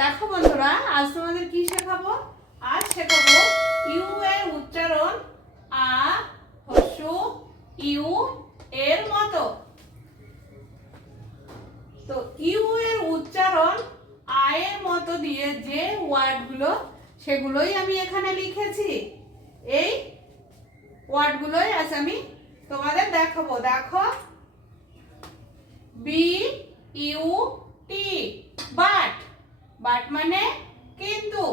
দেখো বন্ধুরা, আজ তোমাদের কি শেখাবো? আজ শেখাবো ইউ এর উচ্চারণ আ হস্যু ইউ এর মতো। তো ইউ এর উচ্চারণ আয়ের মতো দিয়ে যে ওয়ার্ডগুলো, সেগুলোই আমি এখানে লিখেছি। এই ওয়ার্ডগুলোই আজ আমি তোমাদের দেখাবো। দেখো। B, U, T, but. But মানে কিন্তু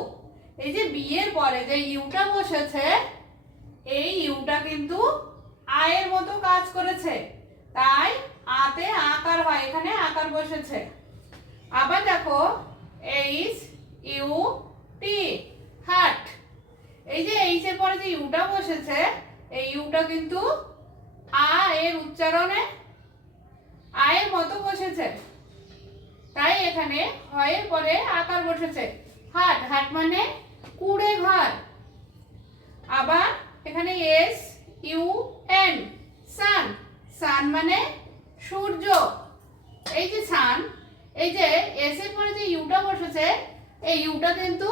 এই যে বি এর পরে যে ইউটা বসেছে, এই ইউটা কিন্তু আয়ের মতো কাজ করেছে। তাই আতে আকার হয়, এখানে আকার বসেছে। আবার দেখো, এইচ ইউ টি, হাট। এই যে এইচ এর পরে যে ইউটা বসেছে, এই ইউটা কিন্তু আ এর উচ্চারণে আয়ের মতো বসেছে। তাই এখানে হয়ের পরে আকার বসেছে। হাট হাট মানে কুড়ে ঘর। আবার এখানে S, U, N, sun. Sun মানে সূর্য। এই যে সান, এই যে এস এর পরে যে ইউটা বসেছে, এই ইউটা কিন্তু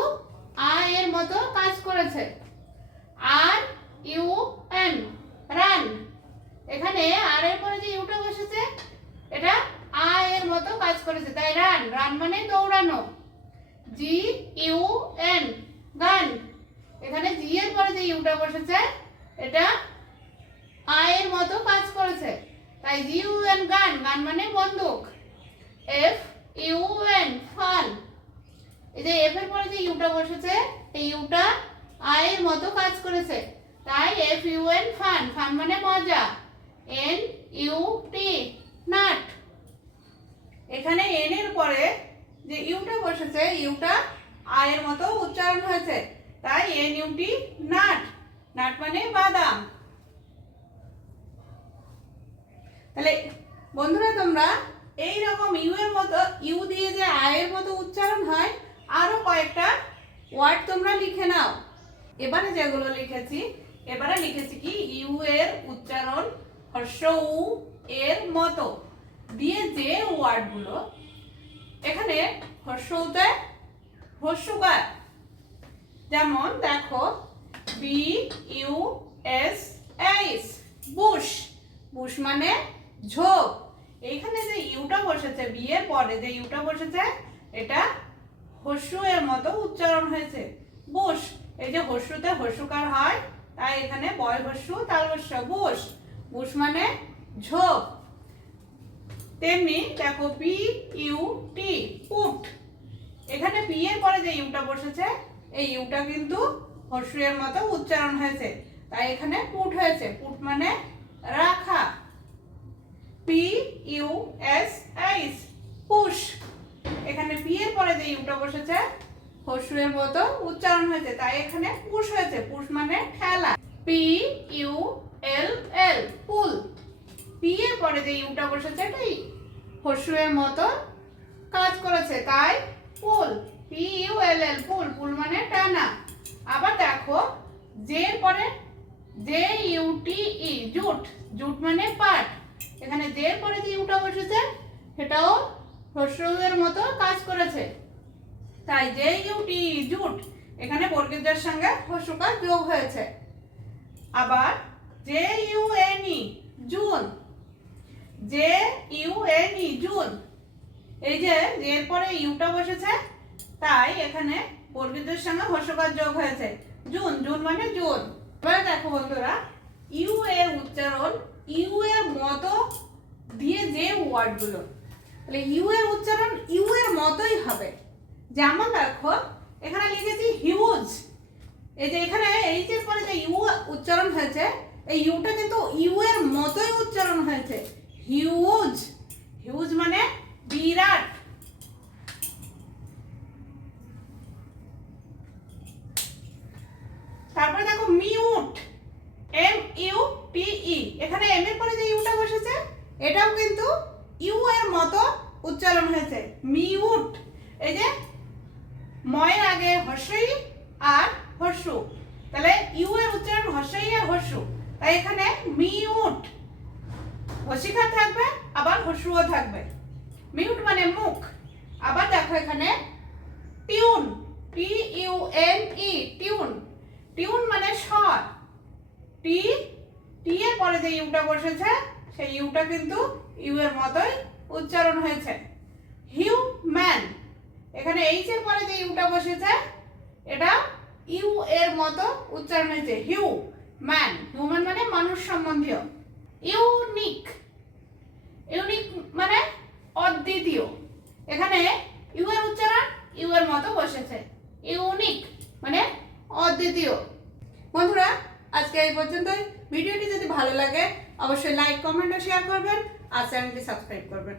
আ এর মতো কাজ করেছে। R, U, N, run. এখানে আর এর পরে যে ইউটা বসেছে এটা আ এর মতো কাজ করেছে তাই রান মানে দৌড়ানো। জি ইউ এন গান। এখানে জি এর পরে যে ইউটা বসেছে, এটা আ এর মতো কাজ করেছে। তাই জি ইউ এন গান। গান মানে বন্দুক। এফ ইউ এন ফান এই যে এফ এর পরে যে ইউটা বসেছে, এই ইউটা আ এর মতো কাজ করেছে। তাই F U N fun. Fun মানে মজা। N U T nut. এখানে এন এর পরে যে ইউটা বসেছে ইউটা আ এর মতো উচ্চারণ হয়েছে। তাই এন ইউটি নাট নাট মানে বাদাম। তাহলে বন্ধুরা তোমরা এই রকম ইউ এর মতো ইউ দিয়ে যে আয়ের মতো উচ্চারণ হয়, আরও কয়েকটা ওয়ার্ড তোমরা লিখে নাও। এবারে যেগুলো লিখেছি, এবারে লিখেছি কি? ইউ এর উচ্চারণ হর্ষ উ এর মতো। দিয়ে যে ওয়ার্ডগুলো এখানে হর্ষতে হর্ষকার যেমন দেখো B U S H bush. Bush মানে ঝোপ। এইখানে যে ইউটা বসেছে বি এর পরে যে ইউটা বসেছে, এটা হস্যু এর মতো উচ্চারণ হয়েছে। বুশ, এই যে হস্যুতে হস্যকার হয়, তাই এখানে বয় হস্যু তাল হস্য বুশ। বুশ মানে ঝোপ। তেমনি দেখো পি ইউ টি পুট এখানে পি এর পরে যে ইউটা বসেছে, এই ইউটা কিন্তু হর্ষু এর মতো উচ্চারণ হয়েছে। তাই এখানে পুট হয়েছে। পুট মানে রাখা। P U S H push এখানে পি এর পরে যে ইউটা বসেছে হর্ষু এর মতো উচ্চারণ হয়েছে। তাই এখানে পুশ হয়েছে। পুশ মানে ঠেলা পি ইউ এল এল পুল। পরে যে ইউটা বসেছে এটাই এর মতো কাজ করেছে। তাই পুল পি ইউ এল এল পুল পুল মানে টানা। আবার দেখো জে এর পরে J U T E jute. Jute মানে পাট। এখানে জে এর পরে যে ইউটা বসেছে, সেটাও এর মতো কাজ করেছে। তাই J U T E jute, এখানে বর্গের সঙ্গে হর্ষকার যোগ হয়েছে। আবার J U N E June J U N E, June. এই যে যে এর পরে ইউটা বসেছে, তাই এখানে বর্গীদের সঙ্গে হর্ষকার যোগ হয়েছে। জুন জুন মানে জুন। এবারে দেখো বন্ধুরা, ইউ এর উচ্চারণ, ইউ এর মতো দিয়ে যে ওয়ার্ডগুলো। তাহলে ইউ এর উচ্চারণ ইউ এর মতোই হবে। যেমন দেখো, এখানে লিখেছি হিউজ। এই যে এখানে এইচ এর পরে যে ইউ উচ্চারণ হয়েছে, এই ইউটা কিন্তু ইউ এর মতোই উচ্চারণ হয়েছে। হিউজ হিউজ মানে বিরাট. তারপরে দেখো mute M U T E এখানে এম এর পরে যে ইউটা বসেছে, এটাও কিন্তু ইউ এর মতো উচ্চারণ হয়েছে। মিউট এই যে ময়ের আগে হর্ষই আর হর্ষু। তাহলে ইউ এর উচ্চারণ হর্ষই আর হর্ষু। তাই এখানে মিউট অশিখা থাকবে, আবার হসুও থাকবে। মিউট মানে মুখ। আবার দেখো এখানে, tune T U N E tune. Tune মানে স্বর। টি টি এর পরে যে ইউটা বসেছে, সেই ইউটা কিন্তু ইউ এর মতোই উচ্চারণ হয়েছে। হিউ ম্যান এখানে এইচ এর পরে যে ইউটা বসেছে, এটা ইউ এর মতো উচ্চারণ হয়েছে। হিউ ম্যান হিউম্যান মানে মানুষ সম্বন্ধীয়। ইউনিক। ইউনিক মানে অদ্বিতীয়। এখানে ইউ এর উচ্চারণ ইউ এর মতো বসেছে। ইউনিক মানে অদ্বিতীয়। বন্ধুরা, আজকে এই পর্যন্তই। ভিডিওটি যদি ভালো লাগে, অবশ্যই লাইক কমেন্ট ও শেয়ার করবেন আর চ্যানেলটি সাবস্ক্রাইব করবেন।